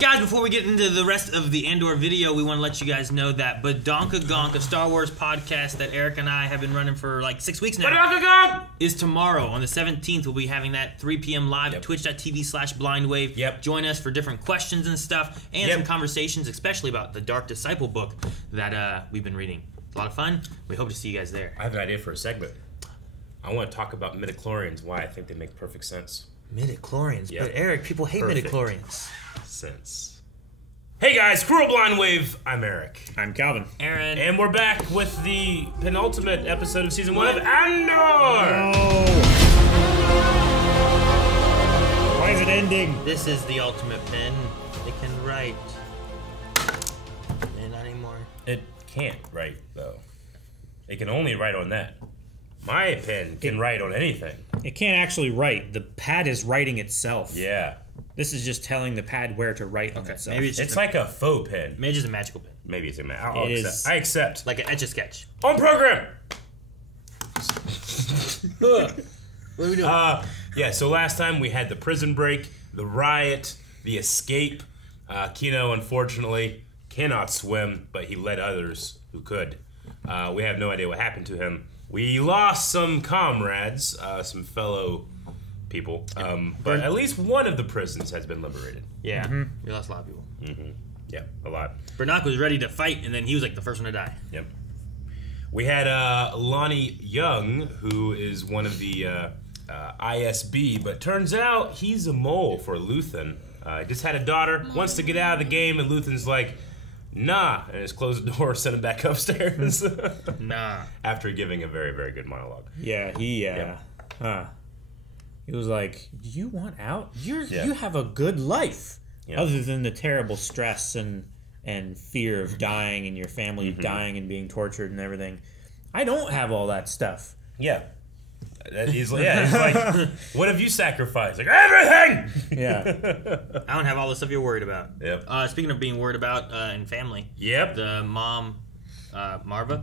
Guys, before we get into the rest of the Andor video, we want to let you guys know that Badonka Gonk, a Star Wars podcast that Eric and I have been running for like 6 weeks now, is tomorrow on the 17th. We'll be having that 3 p.m. live at twitch.tv/blindwave. Yep. Join us for different questions and stuff, and some conversations, especially about the Dark Disciple book that we've been reading. It's a lot of fun. We hope to see you guys there. I have an idea for a segment. I want to talk about midichlorians, why I think they make perfect sense. Midichlorians? Yep. But Eric, people hate midichlorians. Sense. Hey guys, Cruel Blind Wave. I'm Eric. I'm Calvin. Aaron. And we're back with the penultimate episode of season 1 of Andor. Oh. Why is it ending? This is the ultimate pen. It can write. And not anymore. It can't write though. It can only write on that. My pen can write on anything. It can't actually write. The pad is writing itself. Yeah. This is just telling the pad where to write on itself. Maybe it's like a faux pen. Maybe it's just a magical pen. Maybe it's a I accept. Like an Etch-a-Sketch. On program! What are we doing? Yeah, so last time we had the prison break, the riot, the escape. Kino, unfortunately, cannot swim, but he led others who could. We have no idea what happened to him. We lost some comrades, some fellow people, but at least one of the prisons has been liberated. Yeah, we lost a lot of people. Yeah, a lot. Bernac was ready to fight, and then he was like the first one to die. Yep. We had Lonnie Young, who is one of the ISB, but turns out he's a mole for Luthen. Just had a daughter, wants to get out of the game, and Luthen's like, nah, and just closed the door, sent him back upstairs. Nah. After giving a very, very good monologue. Yeah, he was like, "You want out? You have a good life, other than the terrible stress and fear of dying and your family dying and being tortured and everything. I don't have all that stuff." Yeah. He's like, what have you sacrificed? Like, everything! Yeah. I don't have all the stuff you're worried about. Yep. Speaking of being worried about in family. Yep. The mom, Maarva,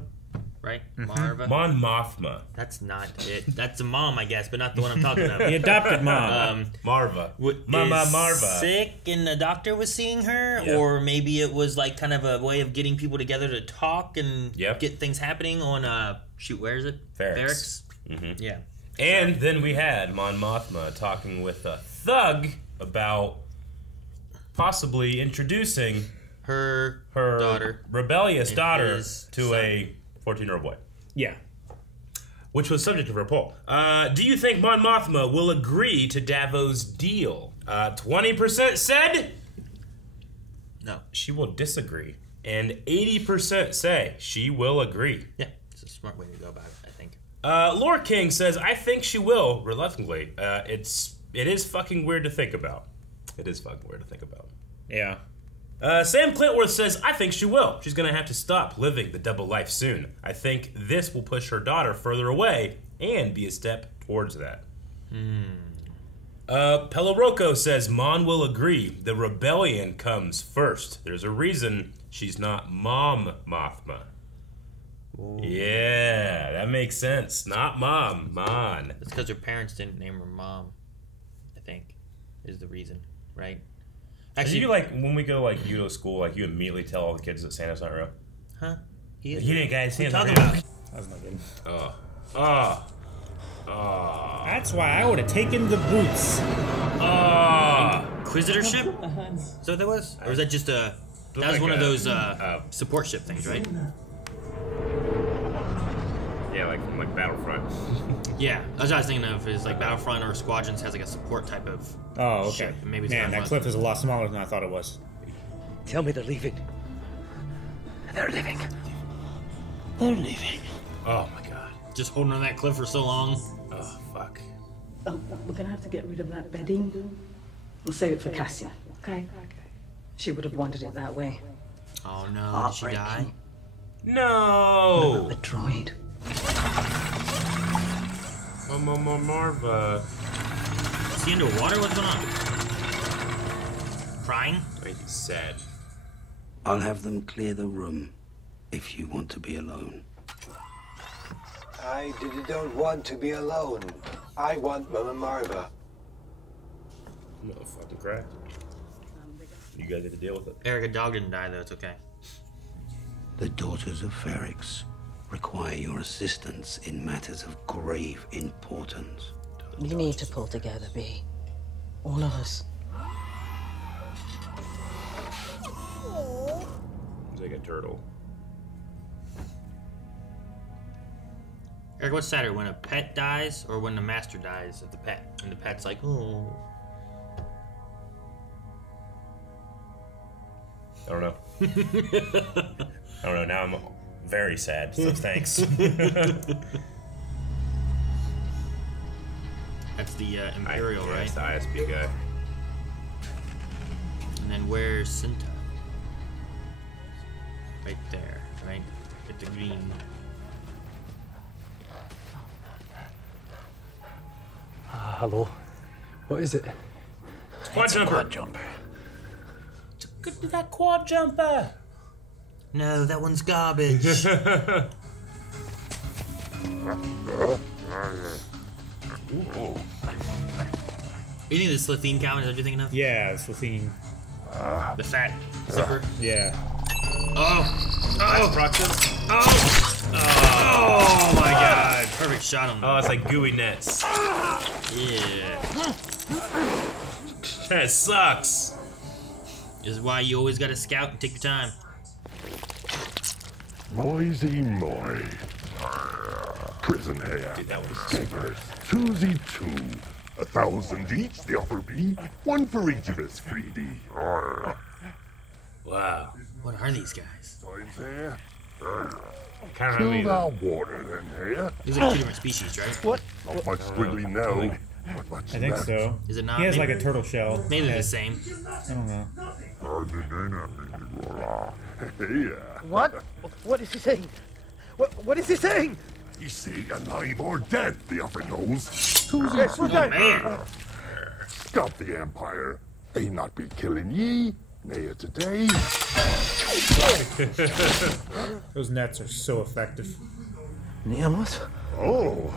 right? Maarva. Mon Mothma. That's not it. That's a mom, I guess, but not the one I'm talking about. The adopted mom. Marva. Mama Marva. Sick and the doctor was seeing her? Or maybe it was like kind of a way of getting people together to talk and get things happening on, shoot, where is it? Ferrix. Yeah. And then we had Mon Mothma talking with a thug about possibly introducing her daughter, rebellious daughter, to a 14-year-old boy. Yeah. Which was subject of her poll. Do you think Mon Mothma will agree to Davos' deal? 20% said no. She will disagree. And 80% say she will agree. Yeah, it's a smart way to go about it, I think. Lore King says, I think she will, reluctantly. It is fucking weird to think about. It is fucking weird to think about. Yeah. Sam Clintworth says, I think she will. She's going to have to stop living the double life soon. I think this will push her daughter further away and be a step towards that. Peloroko says, Mon will agree. The rebellion comes first. There's a reason she's not Mom Mothma. Ooh. Yeah, that makes sense. Not Mom, Mon. It's because her parents didn't name her Mom, I think, is the reason, right? Actually, you like when we go like judo school, like you immediately tell all the kids that Santa's not real. Huh? He didn't, guys. Santa's not real. That was not good. That's why I would have taken the boots. Inquisitorship? Is that what that was? Or was that just a... That was one of those support ship things, right? Yeah, like Battlefront. Yeah, that's what I was thinking of. Is like Battlefront or Squadrons has like a support type of. Oh, okay. Ship. Maybe it's man, that cliff is a lot smaller than I thought it was. Tell me they're leaving. They're leaving. They're leaving. Oh my god. Just holding on that cliff for so long. Oh fuck. Oh, we're gonna have to get rid of that bedding. We'll save it for Cassian. Okay. She would have wanted it that way. Oh no! Did she die? No. The droid. Marva. Is he underwater? What's going on? Crying? He's sad. I'll have them clear the room if you want to be alone. I don't want to be alone. I want Mama Marva. Motherfucking crack. You guys have to deal with it. Eric, a dog didn't die, though. It's okay. The daughters of Ferrix require your assistance in matters of grave importance. We need to pull together, B. All of us. He's like a turtle. Eric, what's sadder, when a pet dies or when the master dies of the pet? And the pet's like, oh. I don't know. I don't know. Now I'm very sad, so thanks. That's the Imperial, right? That's the ISB guy. And then where's Cinta? Right there, right? At the green. Hello. What is it? It's quad jumper. Quad jumper. Look at that quad jumper. No, that one's garbage. You think this Luthen Calvin is what you're thinking of? Yeah, it's Luthen. The fat zipper? Yeah. Oh, my god. Perfect shot on him. Oh, it's like gooey nets. Yeah. That sucks. This is why you always gotta scout and take your time. Moisey Moy. Prison hair. Dude, that was Papers. Susie 2. 1,000 each, the offer be. One for each of us, greedy. wow. What are these guys? Signs here. Kind of Fill really. that water then, here. These are two different species, right? What? Not much squiggly now. Not much I think left. so. Is it not? He has Maybe- like a turtle shell. Maybe they're head. the same. I don't know. What? What is he saying? What is he saying? You see, alive or dead, the offer knows. Susie Yes, we're dead. Man. Stop the Empire. They not be killing ye. Nay, today. Those nets are so effective. Niamos? Oh,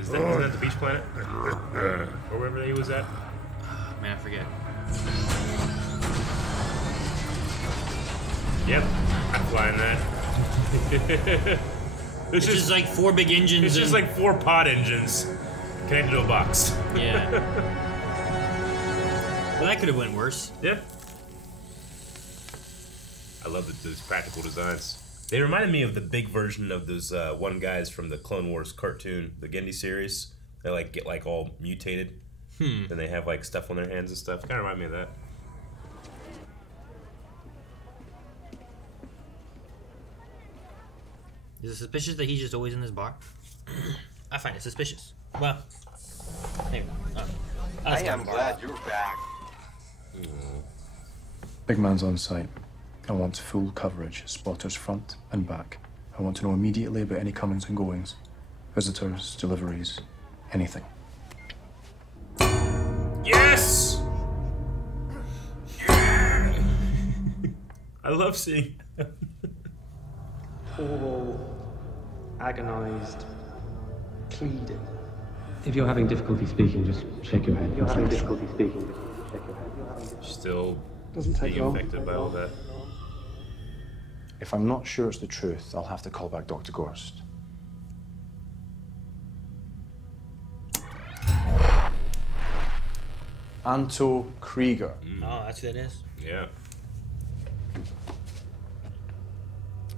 Isn't that the beach planet? Or wherever he was at? Man, I forget. Yep. I'm flying that. It's just like 4 big engines. It's just and- like 4 pod engines connected to a box. Yeah. Well, that could have went worse. Yeah. I love those practical designs. They reminded me of the big version of those one guys from the Clone Wars cartoon, the Gendy series. They like get like all mutated. And they have like stuff on their hands and stuff. Kind of remind me of that. Is it suspicious that he's just always in this bar? I find it suspicious. Well, maybe not. I am glad you're back. Big man's on site. I want full coverage, spotters front and back. I want to know immediately about any comings and goings. Visitors, deliveries, anything. Yes! I love seeing Poor, agonized, pleading. If you're having difficulty speaking, just shake your head. If you're having difficulty speaking, just shake your head. still Doesn't take being long. affected by all that. If I'm not sure it's the truth, I'll have to call back Dr. Gorst. Anto Krieger. Oh, that's who that is? Yeah.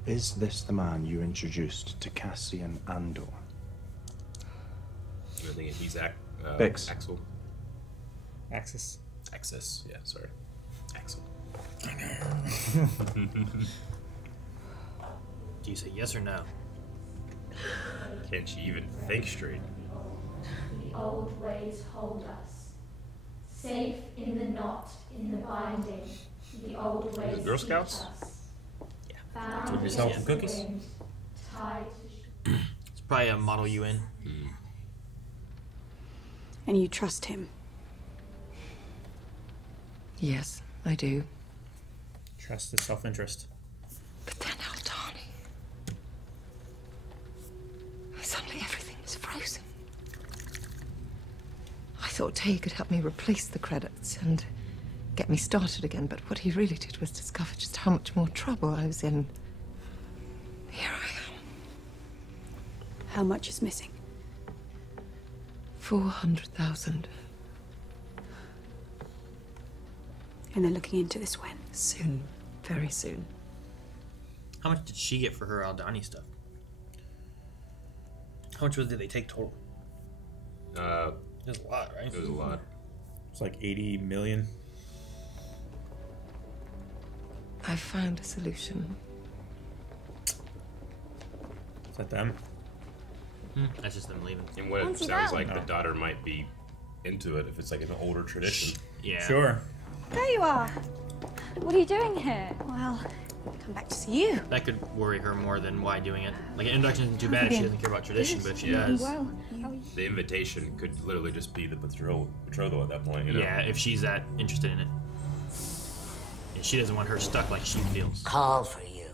Is this the man you introduced to Cassian Andor? You're thinking he's Bix. Axel. Axis. Axis. Yeah, sorry. Axel. Do you say yes or no? Can't you even think straight? The old ways hold us. Safe in the knot, in the binding. The old ways Girl teach Scouts? us. Yeah. Bound Would sell to some the cookies? wind, tied to It's probably a Model UN. And you trust him? Yes, I do. Trust is self-interest. But then Aldani. Suddenly everything was frozen. I thought Tay could help me replace the credits and get me started again, but what he really did was discover just how much more trouble I was in. Here I am. How much is missing? 400,000. And they're looking into this when? Soon. Very soon. How much did she get for her Aldani stuff? How much did they take total? It was a lot, right? It was a lot. It's like 80 million. I found a solution. Is that them? That's just them leaving. And what it sounds like, the daughter might be into it if it's like an older tradition. Yeah. Sure. There you are. What are you doing here? Well, come back to see you. That could worry her more than why doing it. Like, an introduction isn't too bad if she doesn't care about tradition, but if she does. Well, The invitation could literally just be the betrothal at that point, you know? Yeah, if she's that interested in it. And she doesn't want her stuck like she feels. Call for you.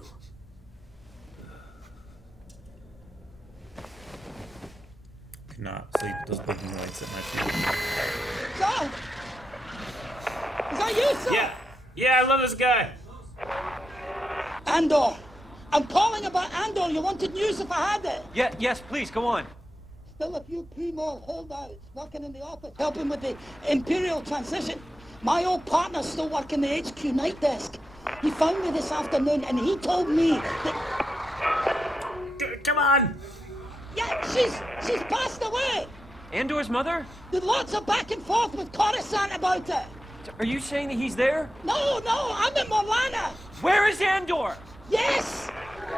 Could not sleep with those blinking lights at my feet. Sir! Is that you, sir? Yeah. Yeah, I love this guy. Andor! I'm calling about Andor. You wanted news if I had it. Yeah, yes, please, go on. Still a few primo holdouts working in the office, helping with the Imperial transition. My old partner's still working the HQ night desk. He found me this afternoon and he told me that... Come on! Yeah, she's passed away. Andor's mother? There's lots of back and forth with Coruscant about it. Are you saying that he's there? No, I'm in Morlana. Where is Andor? Yes,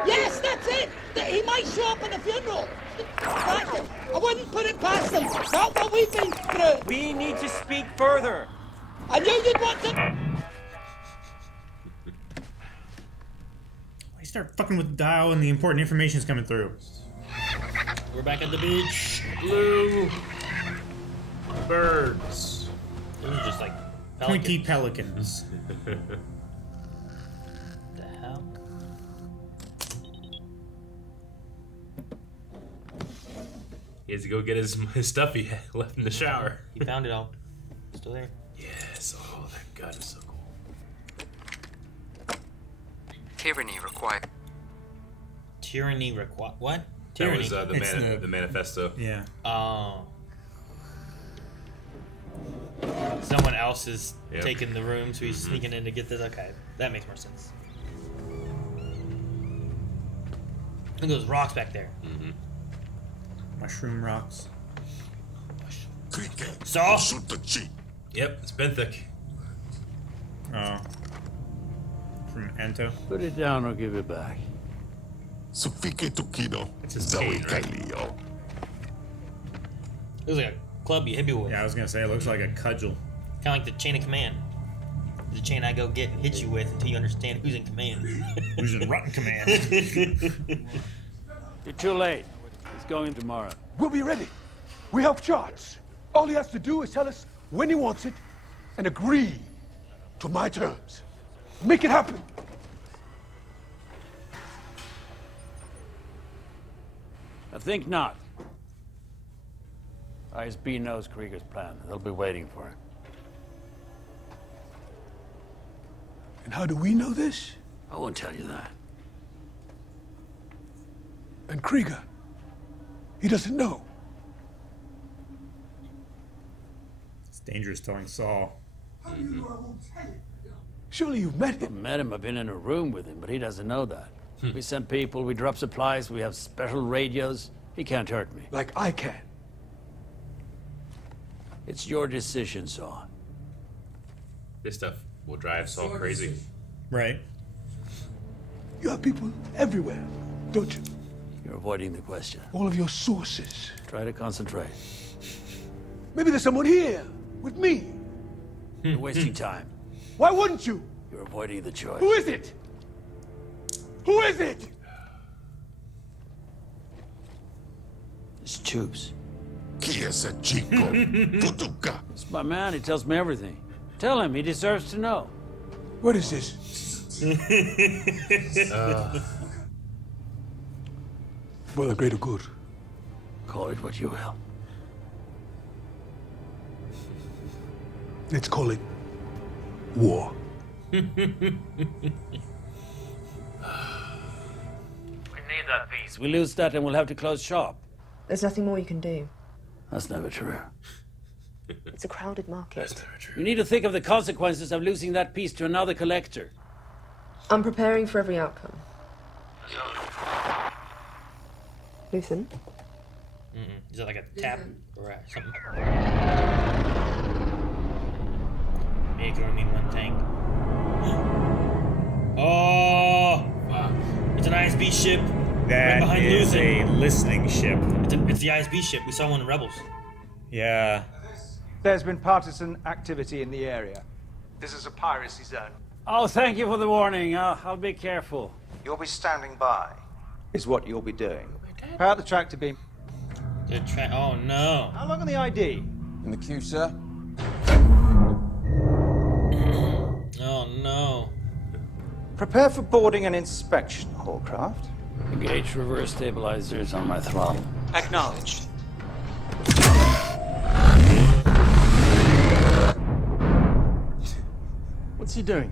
that's it. He might show up at the funeral. I wouldn't put it past him. Not what we've been through. We need to speak further. I knew you'd want to... Why start fucking with the dial and the important information's coming through? We're back at the beach. Blue birds. Those are just like Twinkie pelicans. the hell? He has to go get his stuff he had left in the shower. He found it all. Still there. Yes. Oh, that gun is so cool. Tyranny required. Tyranny require what? That Tyranny. was the manifesto. Yeah. Oh. Someone else is taking the room, so he's sneaking in to get this. Okay, that makes more sense. Look at those rocks back there. Mushroom rocks. Saw? Yep, it's Benthic. Oh. From Anto. Put it down or give it back. It's his cane, right? It was like a club you hit me with. Yeah, I was gonna say it looks like a cudgel. Kind of like the chain of command. The chain I go get and hit you with until you understand who's in command. Who's in rotten command? You're too late. He's going tomorrow. We'll be ready. We have charts. All he has to do is tell us when he wants it and agree to my terms. Make it happen. I think not. ISB knows Krieger's plan. They'll be waiting for him. And how do we know this? I won't tell you that. And Krieger, he doesn't know. It's dangerous telling Saul. Surely you've met him. I've met him. I've been in a room with him, but he doesn't know that. We send people, we drop supplies, we have special radios. He can't hurt me. Like I can. It's your decision, Saw. This stuff will drive Saul crazy. Right. You have people everywhere, don't you? You're avoiding the question. All of your sources. Try to concentrate. Maybe there's someone here with me. You're wasting time. Why wouldn't you? You're avoiding the choice. Who is it? Who is it? It's Tubes. It's It's my man. He tells me everything. Tell him. He deserves to know. What is this? For the greater good. Call it what you will. Let's call it war. We need that piece. We lose that and we'll have to close shop. There's nothing more you can do. That's never true. It's a crowded market. That's never true. You need to think of the consequences of losing that piece to another collector. I'm preparing for every outcome. Luthen? Is that like a tap or something? Maybe it can only mean one thing. Oh! Wow. It's an ISB ship. That right behind is Luthen. a listening ship. It's the ISB ship. We saw one in Rebels. Yeah. There's been partisan activity in the area. This is a piracy zone. Oh, thank you for the warning. I'll be careful. You'll be standing by, is what you'll be doing. Power the tractor beam. Oh no. How long on the ID? In the queue, sir. Oh no. Prepare for boarding and inspection, Hallcraft. Engage reverse stabilizers on my throttle. Acknowledged. What's he doing?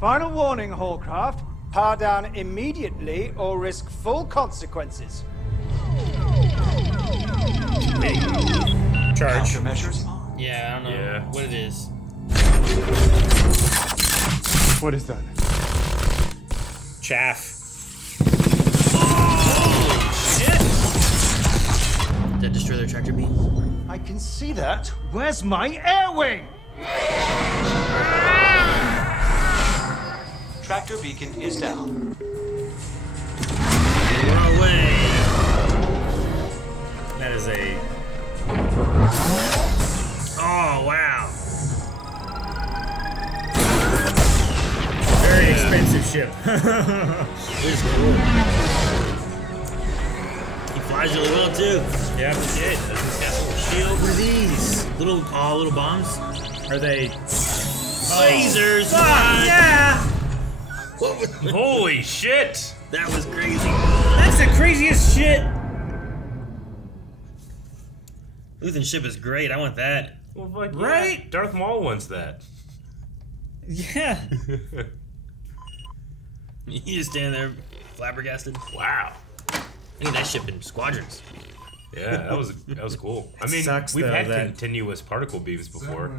Final warning, Hallcraft. Power down immediately or risk full consequences. Charge. Countermeasures? Yeah, I don't know what it is. What is that? Chaff. Did that destroy their tractor beam? I can see that. Where's my air wing? Tractor beacon is down. We're away. That is a... Oh, wow. Very expensive ship. It is cool. He flies really well, too. Yeah. He's got a little shield. What are these? Little bombs? Are they... Lasers! Oh, yeah! Holy shit! That was crazy. That's the craziest shit! Luthen's ship is great. I want that. Well, like, right? Yeah, Darth Maul wants that. Yeah. You just stand there flabbergasted. Wow. I need that ship in squadrons. Yeah, that was cool. I mean, sucks, we've though, had that- continuous particle beams before.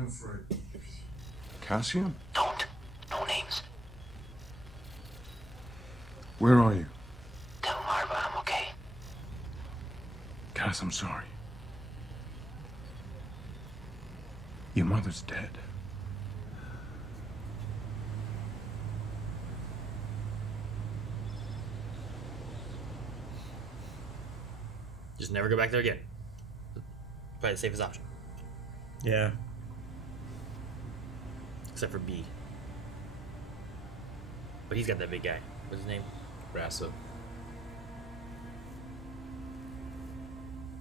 Cassian? Don't. No names. Where are you? Tell Maarva I'm okay. Cass, I'm sorry. Your mother's dead. Just never go back there again. Probably the safest option. Yeah. Except for B. But he's got that big guy. What's his name? Rasa.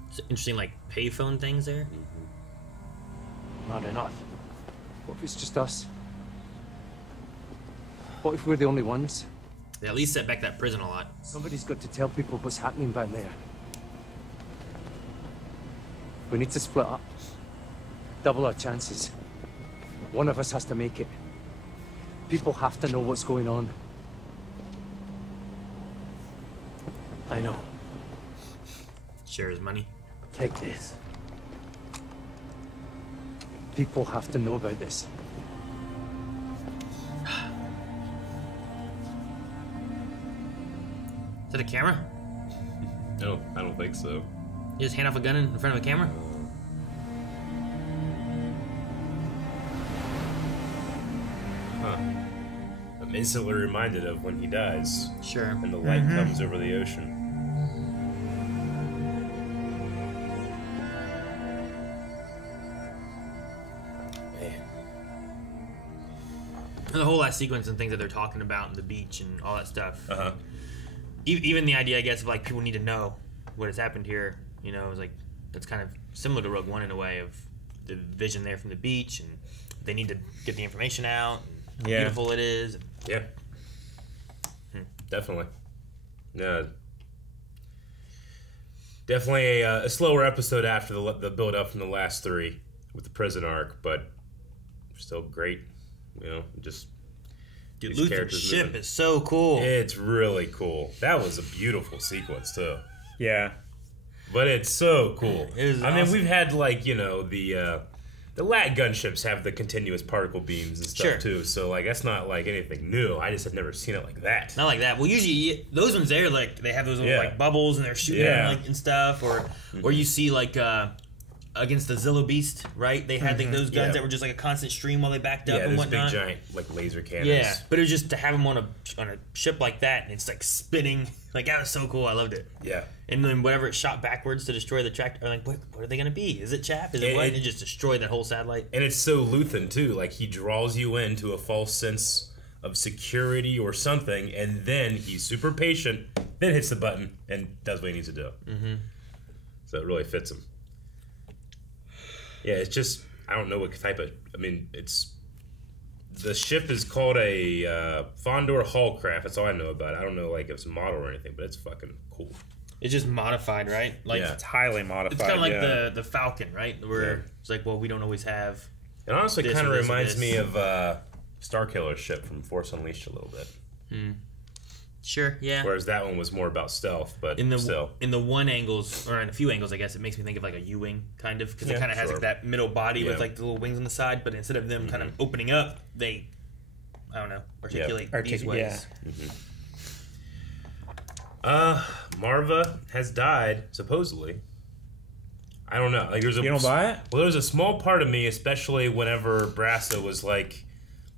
It's interesting, like, payphone things there. Not enough. What if it's just us? What if we're the only ones? They at least set back that prison a lot. Somebody's got to tell people what's happening down there. We need to split up. Double our chances. One of us has to make it. People have to know what's going on. I know. Share his money. Take this. People have to know about this. Is that a camera? No, I don't think so. You just hand off a gun in front of a camera? Huh. I'm instantly reminded of when he dies. Sure. And the light comes over the ocean. Man. And the whole last sequence and things that they're talking about on the beach and all that stuff. Uh-huh. Even the idea, I guess, of like people need to know what has happened here. You know, it's like that's kind of similar to Rogue One in a way of the vision there from the beach, and they need to get the information out. And how beautiful it is. Yeah. Definitely. Yeah. Definitely a slower episode after the build up from the last three with the prison arc, but still great. You know, just dude, Luthen's ship is so cool. It's really cool. That was a beautiful sequence too. Yeah, but it's so cool. It I mean, we've had like the lat gunships have the continuous particle beams and stuff too. So like that's not like anything new. I just have never seen it like that. Not like that. Well, usually those ones there, like they have those little like bubbles and they're shooting like and stuff, or you see like against the Zillow Beast, right? They had like those guns that were just like a constant stream while they backed up and whatnot. Big giant like laser cannons. Yeah, but it was just to have them on a ship like that, and it's like spinning. Like that was so cool. I loved it. Yeah. And then whatever it shot backwards to destroy the tractor, like what are they gonna be? Is it chaff? Is it what? And it just destroyed that whole satellite. And it's so Luthen too. Like he draws you into a false sense of security or something, and then he's super patient, then hits the button and does what he needs to do. Mm-hmm. So it really fits him. Yeah, it's just I don't know what type of. I mean, it's the ship is called a Fondor Hallcraft. That's all I know about it. I don't know like if it's a model or anything, but it's fucking cool. It's just modified, right? Like it's highly modified. It's kind of like the Falcon, right? Where it's like, well, we don't always have. It honestly kind of reminds me of Starkiller's ship from Force Unleashed a little bit. Sure, yeah. Whereas that one was more about stealth, but in the still. In the one angles, or in a few angles, I guess, it makes me think of like a U-wing, kind of, because it kind of has like that middle body with like the little wings on the side, but instead of them kind of opening up, they, I don't know, articulate these ways. Maarva has died, supposedly. I don't know. Like, you don't buy it? Well, there was a small part of me, especially whenever Brasso was like,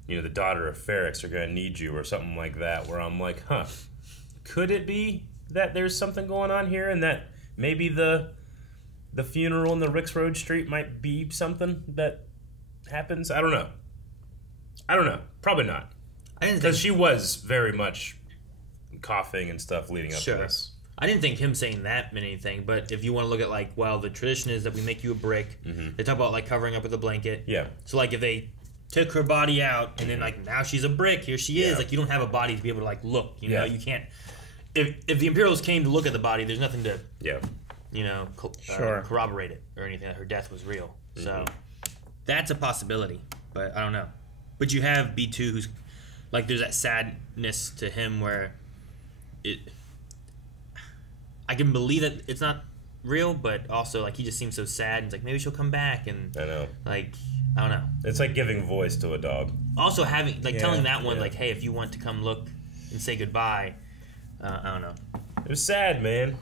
you know, the daughter of Ferrix are going to need you or something like that, where I'm like, could it be that there's something going on here and that maybe the funeral in the Ricks Road Street might be something that happens? I don't know. Probably not. Because she was very much coughing and stuff leading up to this. I didn't think him saying that meant anything, but if you want to look at like, well, the tradition is that we make you a brick. They talk about like covering up with a blanket. Yeah. So like if they took her body out and then like now she's a brick, here she is, like you don't have a body to be able to like look, you know, you can't. If the Imperials came to look at the body, there's nothing to you know corroborate it or anything that her death was real. So that's a possibility, but I don't know. But you have B2 who's like there's that sadness to him where I can believe that it's not real, but also like he just seems so sad and it's like maybe she'll come back, and I know, like I don't know. It's like giving voice to a dog. Also having like telling that one like, hey, if you want to come look and say goodbye, I don't know. It was sad, man.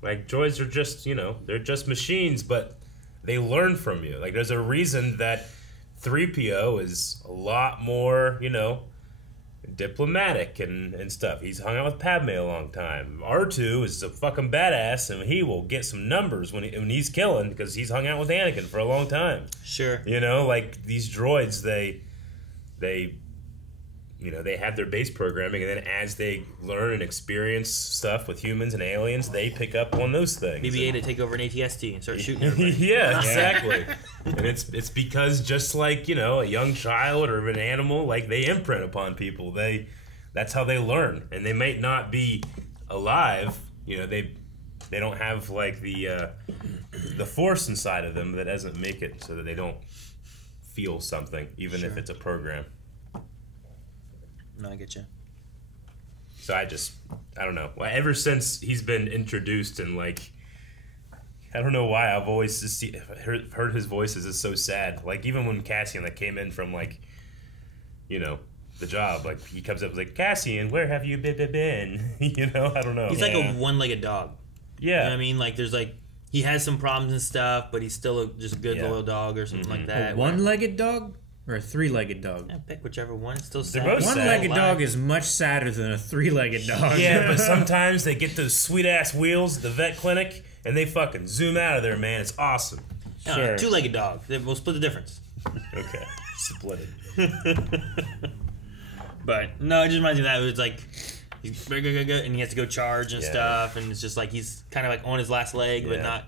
Like droids are just, you know, they're just machines, but they learn from you. Like there's a reason that 3PO is a lot more, you know, diplomatic and stuff. He's hung out with Padme a long time. R2 is a fucking badass, and he will get some numbers when he's killing because he's hung out with Anakin for a long time. Sure. You know, like these droids, they you know, they have their base programming, and then as they learn and experience stuff with humans and aliens, they pick up on those things. BB-8 to take over an ATST and start shooting everybody. Yeah, exactly. And it's because just like, you know, a young child or an animal, like they imprint upon people. That's how they learn. And they may not be alive, you know, they don't have like the force inside of them that doesn't make it so that they don't feel something, even if it's a program. No, I get you. So I don't know. Well, ever since he's been introduced and like, I don't know why I've always just heard his voices is so sad. Like even when Cassian that came in from like, you know, the job, like he comes up and like, Cassian, where have you been? You know, I don't know. He's like a one-legged dog. Yeah. You know what I mean? Like there's like, he has some problems and stuff, but he's still just a good loyal dog or something like that. A one-legged dog? Or a three-legged dog? Yeah, pick whichever one. It's still sad. One-legged dog is much sadder than a three-legged dog. Yeah, but sometimes they get those sweet-ass wheels at the vet clinic, and they fucking zoom out of there, man. It's awesome. Sure. Two-legged dog. We'll split the difference. Okay. Split it. But, no, it just reminds me of that. It's like, he's and he has to go charge and stuff, and it's just like he's kind of like on his last leg, but not...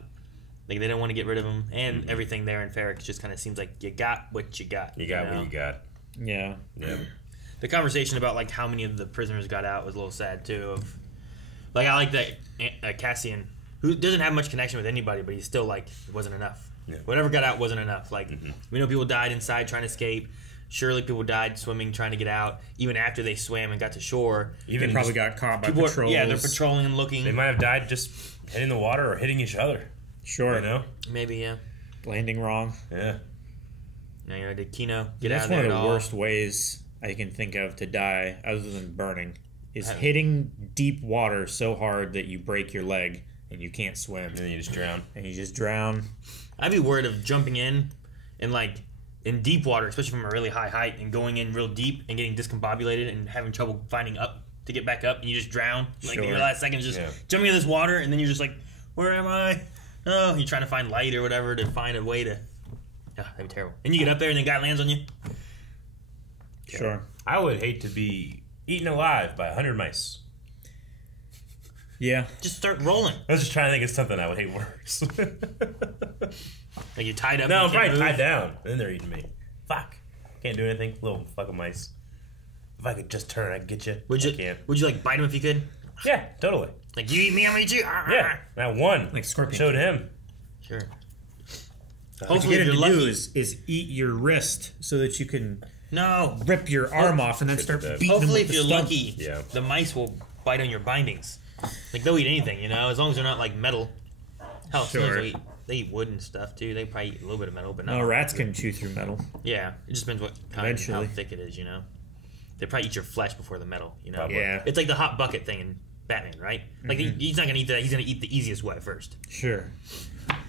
Like, they don't want to get rid of him. And everything there in Ferrix just kind of seems like you got what you got. You got what you got. Yeah. The conversation about, like, how many of the prisoners got out was a little sad, too. Like, I like that Cassian, who doesn't have much connection with anybody, but he's still, like, it wasn't enough. Whatever got out wasn't enough. Like, we know people died inside trying to escape. Surely people died swimming, trying to get out. Even after they swam and got to shore. Even they probably got caught by patrols. Yeah, they're patrolling and looking. They might have died just hitting the water or hitting each other. Sure. You know? Maybe, yeah. Landing wrong. Yeah. Now you did Kino get out of there. That's one of the worst ways I can think of to die, other than burning, is hitting deep water so hard that you break your leg and you can't swim. And then you just drown. I'd be worried of jumping in and, like, in deep water, especially from a really high height, and going in real deep and getting discombobulated and having trouble finding up to get back up, and you just drown. Like, in your last seconds, just jumping in this water, and then you're just like, where am I? Oh, you're trying to find light or whatever to find a way to... that'd be terrible. And you get up there, and the guy lands on you. Sure. I would hate to be eaten alive by 100 mice. Yeah. Just start rolling. I was just trying to think of something I would hate worse. Like you tied up? No, I'm probably tied down. And then they're eating me. Fuck. Can't do anything. Little fucking mice. If I could just turn, I'd get you. Would you? Can't. Would you like bite him if you could? Yeah, totally. Like, you eat me, I'm gonna eat you. Yeah, that one. Like Scorpion. Showed him. Sure. What you get him to do is eat your wrist so that you can rip your arm off and then start beating Hopefully, him with if you're the stump. lucky, the mice will bite on your bindings. Like, they'll eat anything, you know, as long as they're not like metal. Hell, Sure. they eat wood and stuff too. They probably eat a little bit of metal, but No, rats can chew through metal. Yeah, it just depends what kind, Eventually. how thick it is, you know. They probably eat your flesh before the metal, you know. Probably. Yeah. It's like the hot bucket thing in Batman, right? Like he's not gonna eat that. He's gonna eat the easiest way first. Sure.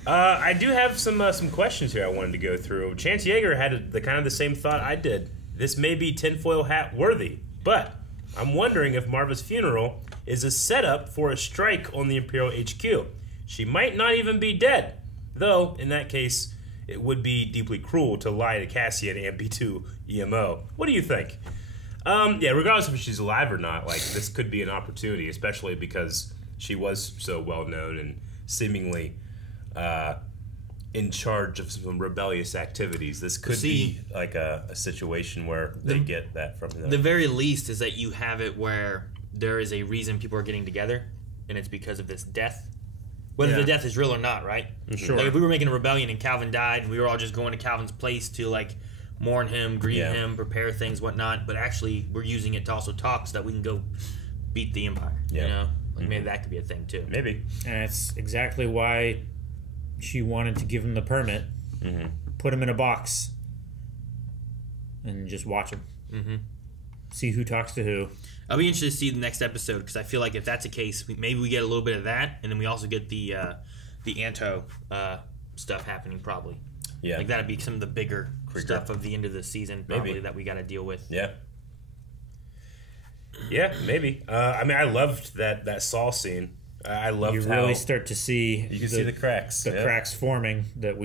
I do have some questions here I wanted to go through. Chance Yeager had the kind of the same thought I did. This may be tinfoil hat worthy, but I'm wondering if Maarva's funeral is a setup for a strike on the Imperial HQ. She might not even be dead, though in that case it would be deeply cruel to lie to Cassian and B2EMO. What do you think? Yeah, regardless of if she's alive or not, like, this could be an opportunity, especially because she was so well known and seemingly in charge of some rebellious activities. This could be like a situation where they get that from them. The very least is that you have it where there is a reason people are getting together, and it's because of this death. Whether the death is real or not, right? Sure. Like, if we were making a rebellion and Calvin died, and we were all just going to Calvin's place to, like, mourn him, grieve him, prepare things, whatnot, but actually we're using it to also talk so that we can go beat the Empire, you know? Like, maybe that could be a thing, too. Maybe. And that's exactly why she wanted to give him the permit, put him in a box, and just watch him. See who talks to who. I'll be interested to see the next episode, because I feel like if that's the case, maybe we get a little bit of that, and then we also get the Anto stuff happening, probably. Yeah. Like, that'd be some of the bigger stuff of the end of the season, probably, that we got to deal with. Yeah. Yeah, maybe. I mean, I loved that Saul scene. I loved you how really start to see you can see the cracks, the cracks forming that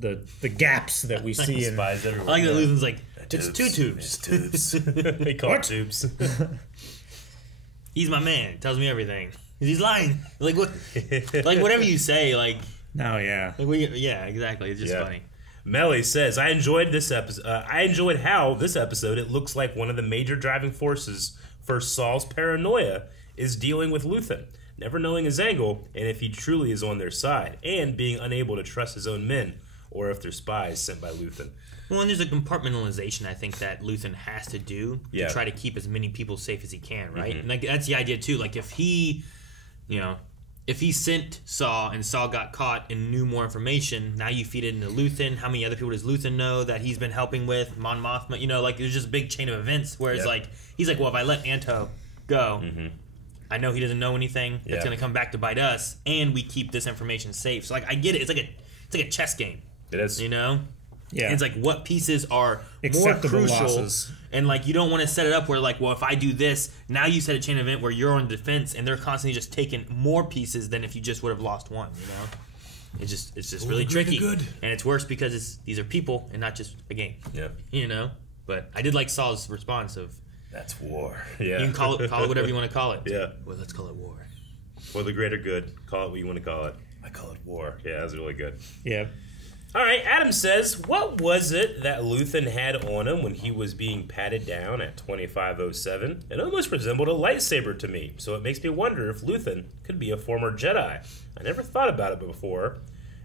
the gaps that we see in. Spies everywhere. I like that Luthen's like, it's two tubes. It's tubes. They call it tubes. He's my man. Tells me everything. He's lying. Like, what? Like, whatever you say, like. No, yeah. Like, yeah, exactly. It's just funny. Melly says, I enjoyed this episode. I enjoyed how this episode, it looks like one of the major driving forces for Saul's paranoia is dealing with Luthen, never knowing his angle, and if he truly is on their side, and being unable to trust his own men, or if they're spies sent by Luthen. Well, and there's a compartmentalization, I think, that Luthen has to do to try to keep as many people safe as he can, right? And like, that's the idea, too. Like, if he, if he sent Saul and Saul got caught and knew more information, now you feed it into Luthen. How many other people does Luthen know that he's been helping with? Mon Mothma, like, there's just a big chain of events where it's like, he's like, well, if I let Anto go, I know he doesn't know anything that's going to come back to bite us, and we keep this information safe. So, like, I get it. It's like a chess game. It is. Yeah. And it's like, what pieces are acceptable more crucial, losses. And like, you don't want to set it up where, like, well, if I do this, now you set a chain event where you're on defense, and they're constantly just taking more pieces than if you just would have lost one. It's just really tricky, and it's worse because these are people and not just a game. Yeah. But I did like Saul's response of, "That's war." Yeah. You can call it whatever you want to call it. Yeah. Well, let's call it war. For the greater good, call it what you want to call it. I call it war. Yeah, that was really good. Yeah. All right, Adam says, what was it that Luthen had on him when he was being patted down at 2507? It almost resembled a lightsaber to me, so it makes me wonder if Luthen could be a former Jedi. I never thought about it before,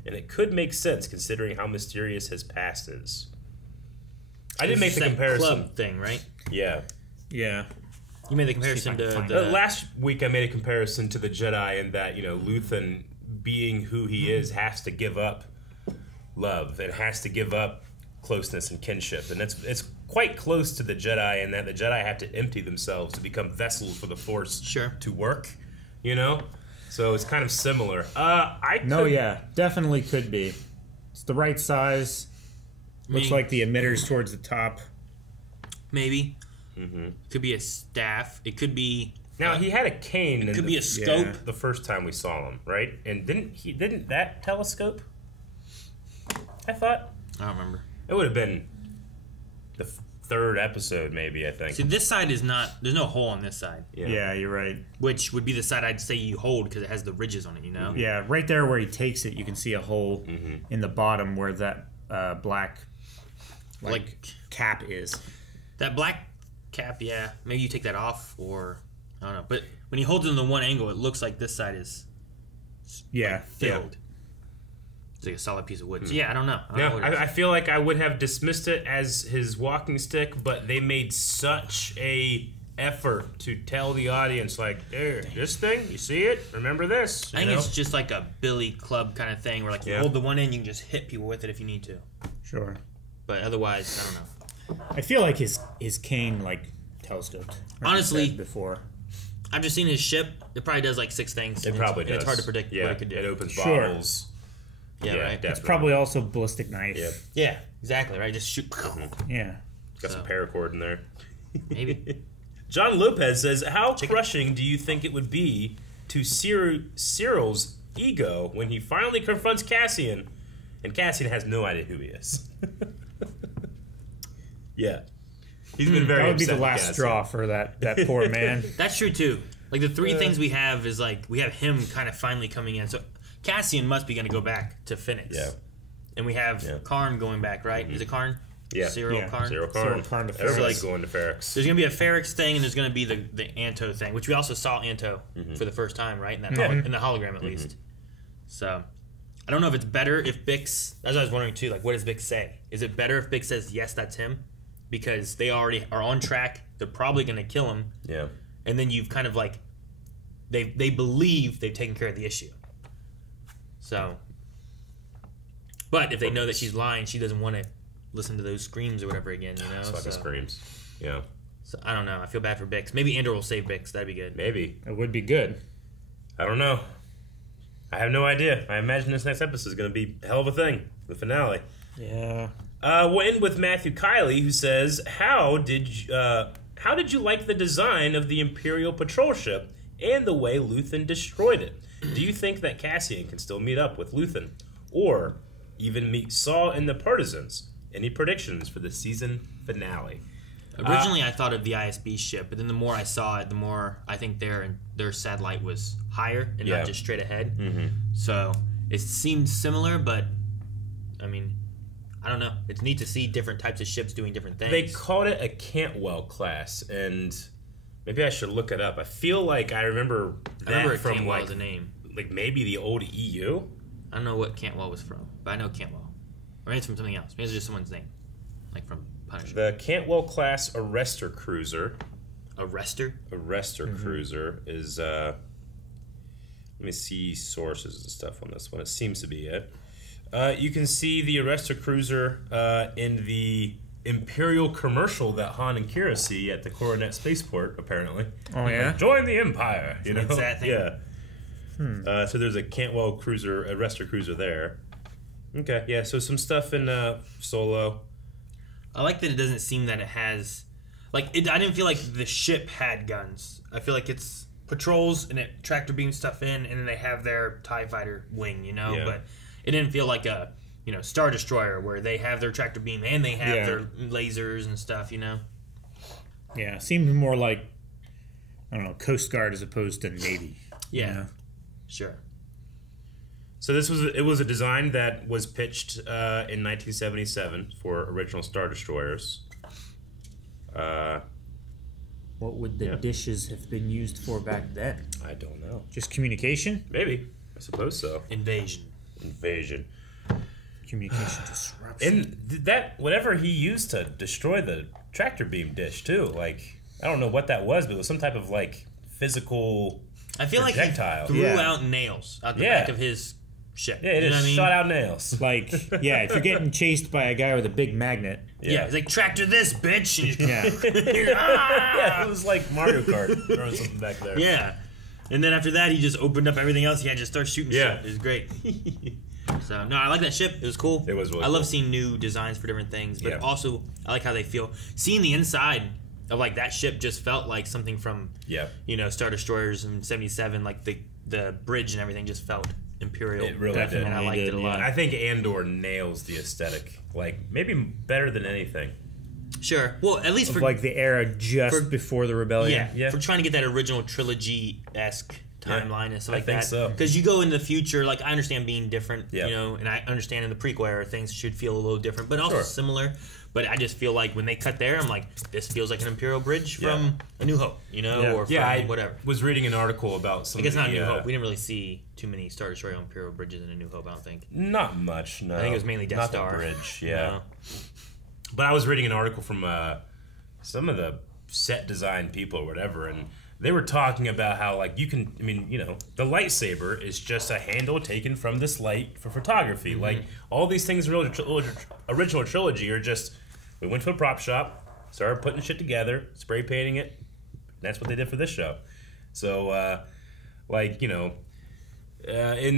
and it could make sense considering how mysterious his past is. I did make the comparison club thing, right? Yeah. Yeah. You made the comparison to last week. I made a comparison to the Jedi in that Luthen, being who he is, has to give up love and has to give up closeness and kinship, and it's quite close to the Jedi in that the Jedi have to empty themselves to become vessels for the Force to work. So it's kind of similar. Definitely could be. It's the right size. Looks like the emitters towards the top. Maybe. Could be a staff. It could be. Now he had a cane. It could be a scope. The first time we saw him, right? And didn't that telescope? I thought. I don't remember. It would have been the third episode, maybe. I think. See, this side is not. There's no hole on this side. Yeah, you're right. Which would be the side I'd say you hold because it has the ridges on it. Yeah, right there where he takes it, you can see a hole in the bottom where that black cap is. That black cap, yeah. Maybe you take that off, or I don't know. But when he holds it in the one angle, it looks like this side is filled. It's like a solid piece of wood. So, yeah, I don't know. I feel like I would have dismissed it as his walking stick, but they made such a effort to tell the audience, like, there, this thing, you see it? Remember this? I think it's just like a billy club kind of thing, where like you hold the one end, you can just hit people with it if you need to. Sure. But otherwise, I don't know. I feel like his cane telescoped. Honestly, before I've just seen his ship. It probably does like 6 things. It probably does. It's hard to predict what it could do. It opens bottles. Yeah, right. Definitely. It's probably also ballistic knife. Yeah, exactly. Right, just shoot. Yeah. Got some paracord in there. Maybe. John Lopez says, "How crushing do you think it would be to Syril's ego when he finally confronts Cassian, and Cassian has no idea who he is?" Yeah. He's been very upset. That would be the last straw for that poor man. That's true, too. Like, the 3 things we have is, like, we have him kind of finally coming in. So, Cassian must be going to go back to Ferrix. Yeah. And we have Karn going back, right? Is it Karn? Yeah. Syril Karn? Syril Karn to Ferrix. Everybody's going to Ferrix. There's going to be a Ferrix thing, and there's going to be the Anto thing, which we also saw Anto for the first time, right? In the hologram, at least. So, I don't know if it's better if Bix... That's what I was wondering, too. Like, what does Bix say? Is it better if Bix says, yes, that's him? Because they already are on track. They're probably going to kill him. Yeah. And then you've kind of like... They believe they've taken care of the issue. So... But if they know that she's lying, she doesn't want to listen to those screams or whatever again, Fucking screams. Yeah. So I don't know. I feel bad for Bix. Maybe Andor will save Bix. That'd be good. Maybe. It would be good. I don't know. I have no idea. I imagine this next episode is going to be a hell of a thing. The finale. Yeah. We'll end with Matthew Kiley, who says, How did you like the design of the Imperial patrol ship and the way Luthen destroyed it? Do you think that Cassian can still meet up with Luthen? Or even meet Saw and the Partisans? Any predictions for the season finale? Originally, I thought of the ISB ship, but then the more I saw it, the more I think their satellite was higher and not just straight ahead. Mm-hmm. So it seemed similar, but I mean, I don't know. It's neat to see different types of ships doing different things. They called it a Cantwell class, and maybe I should look it up. I feel like I remember that from Cantwell like as a name, like maybe the old EU. I don't know what Cantwell was from, but I know Cantwell. Or maybe it's from something else. Maybe it's just someone's name, like from Punisher. The Cantwell class arrestor cruiser. Arrestor cruiser is. Let me see sources and stuff on this one. It seems to be it. You can see the arrestor cruiser in the Imperial commercial that Han and Kira see at the Coronet spaceport. Apparently. Oh yeah. Join the Empire. You know. It's that thing. Yeah. So there's a Cantwell cruiser, arrestor cruiser there. Okay. Yeah. So some stuff in Solo. I like that it doesn't seem that it has, like, I didn't feel like the ship had guns. I feel like it's patrols and it tractor beam stuff in, and then they have their TIE fighter wing, Yeah. But it didn't feel like a, Star Destroyer where they have their tractor beam and they have their lasers and stuff, Yeah, seemed more like, I don't know, Coast Guard as opposed to Navy. Yeah, sure. So it was a design that was pitched in 1977 for original Star Destroyers. What would the dishes have been used for back then? I don't know. Just communication? Maybe. I suppose so. Invasion. invasion. Communication disruption. And that whatever he used to destroy the tractor beam dish too, like I don't know what that was, but it was some type of like physical. I feel projectile. like he threw out nails out the back of his ship. Yeah, it just shot out nails. Like, yeah, if you're getting chased by a guy with a big magnet. Yeah, he's like, tractor this, bitch. And Yeah, it was like Mario Kart throwing something back there. Yeah. And then after that, he just opened up everything else. He had to just start shooting shit. It was great. So, no, I like that ship. It was cool. It was really I love cool. seeing new designs for different things, but also I like how they feel. Seeing the inside of like that ship just felt like something from Star Destroyers in '77. Like the bridge and everything just felt Imperial. It really did. And I liked it a lot. I think Andor nails the aesthetic, like maybe better than anything. Sure. Well, at least of for like the era just before the rebellion. Yeah. For trying to get that original trilogy-esque timeline and stuff like that. I think so. Because you go into the future, like I understand being different, and I understand in the prequel era things should feel a little different, but also similar. But I just feel like when they cut there, I'm like, this feels like an Imperial bridge from A New Hope, or from whatever. I was reading an article about some. I guess not New Hope. We didn't really see too many Star Destroyer Imperial bridges in A New Hope. I don't think. Not much. No. I think it was mainly Death Star. The bridge. Yeah. But I was reading an article from some of the set design people or whatever, and they were talking about how like you can, the lightsaber is just a handle taken from this light for photography. Like all these things in the original trilogy are just, we went to a prop shop, started putting shit together, spray painting it. That's what they did for this show. So, in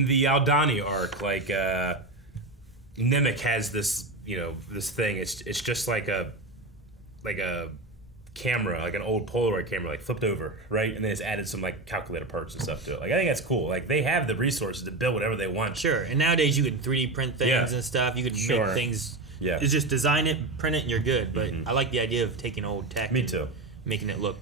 the Aldani arc, like Nemec has this, this thing. It's just like a camera, like an old Polaroid camera, like flipped over, right? And then it's added some like calculator parts and stuff to it. Like I think that's cool. Like they have the resources to build whatever they want. Sure. And nowadays you can 3D print things and stuff. You can make things. Yeah. It's just design it, print it, and you're good. But I like the idea of taking old tech. Me too. Making it look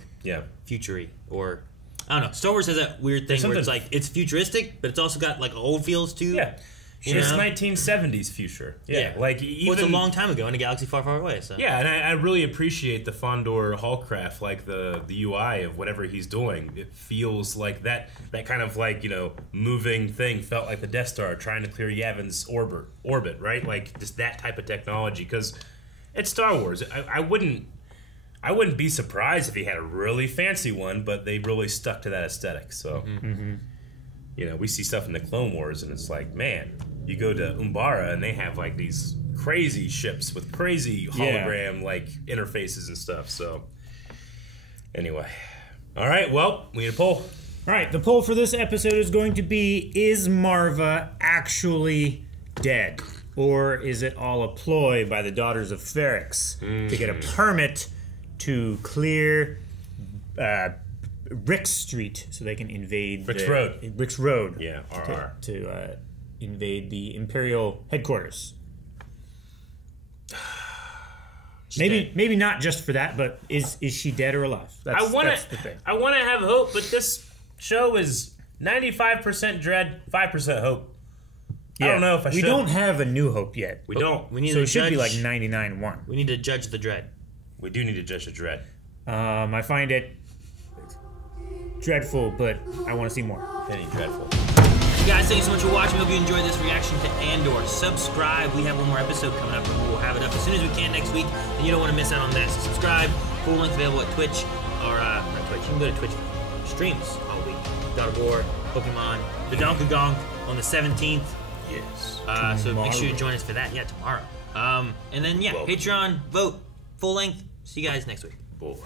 future-y or I don't know. Star Wars has that weird thing where it's like it's futuristic, but it's also got like old feels too. Yeah. It's 1970s future. Yeah. Like even it's a long time ago in a galaxy far, far away. So yeah, and I really appreciate the Fondor Hallcraft, like the UI of whatever he's doing. It feels like that kind of like moving thing felt like the Death Star trying to clear Yavin's orbit, right? Like just that type of technology because it's Star Wars. I wouldn't be surprised if he had a really fancy one, but they really stuck to that aesthetic. So we see stuff in the Clone Wars, and it's like, man. You go to Umbara and they have like these crazy ships with crazy hologram like interfaces and stuff. So anyway, all right. Well, we need a poll. All right, the poll for this episode is going to be: is Maarva actually dead, or is it all a ploy by the daughters of Ferrix to get a permit to clear Rick Street so they can invade Rick's Road? Yeah, to invade the Imperial headquarters. Maybe not just for that, but is she dead or alive? That's the thing. I want to have hope, but this show is 95% dread, 5% hope. Yeah. I don't know if I should. We don't have a New Hope yet. We don't. We need so to it should be like 99-1. We need to judge the dread. We do need to judge the dread. I find it dreadful, but I want to see more. Any dreadful. Guys, thank you so much for watching. Hope you enjoyed this reaction to Andor. Subscribe. We have one more episode coming up, and we'll have it up as soon as we can next week. And you don't want to miss out on that. So subscribe. Full length available at Twitch or not Twitch. You can go to Twitch streams all week. God of War, Pokemon, the Donkey Gonk on the 17th. Yes. So make sure you join us for that. Yeah, tomorrow. And then Patreon, vote, full length. See you guys next week. Boy.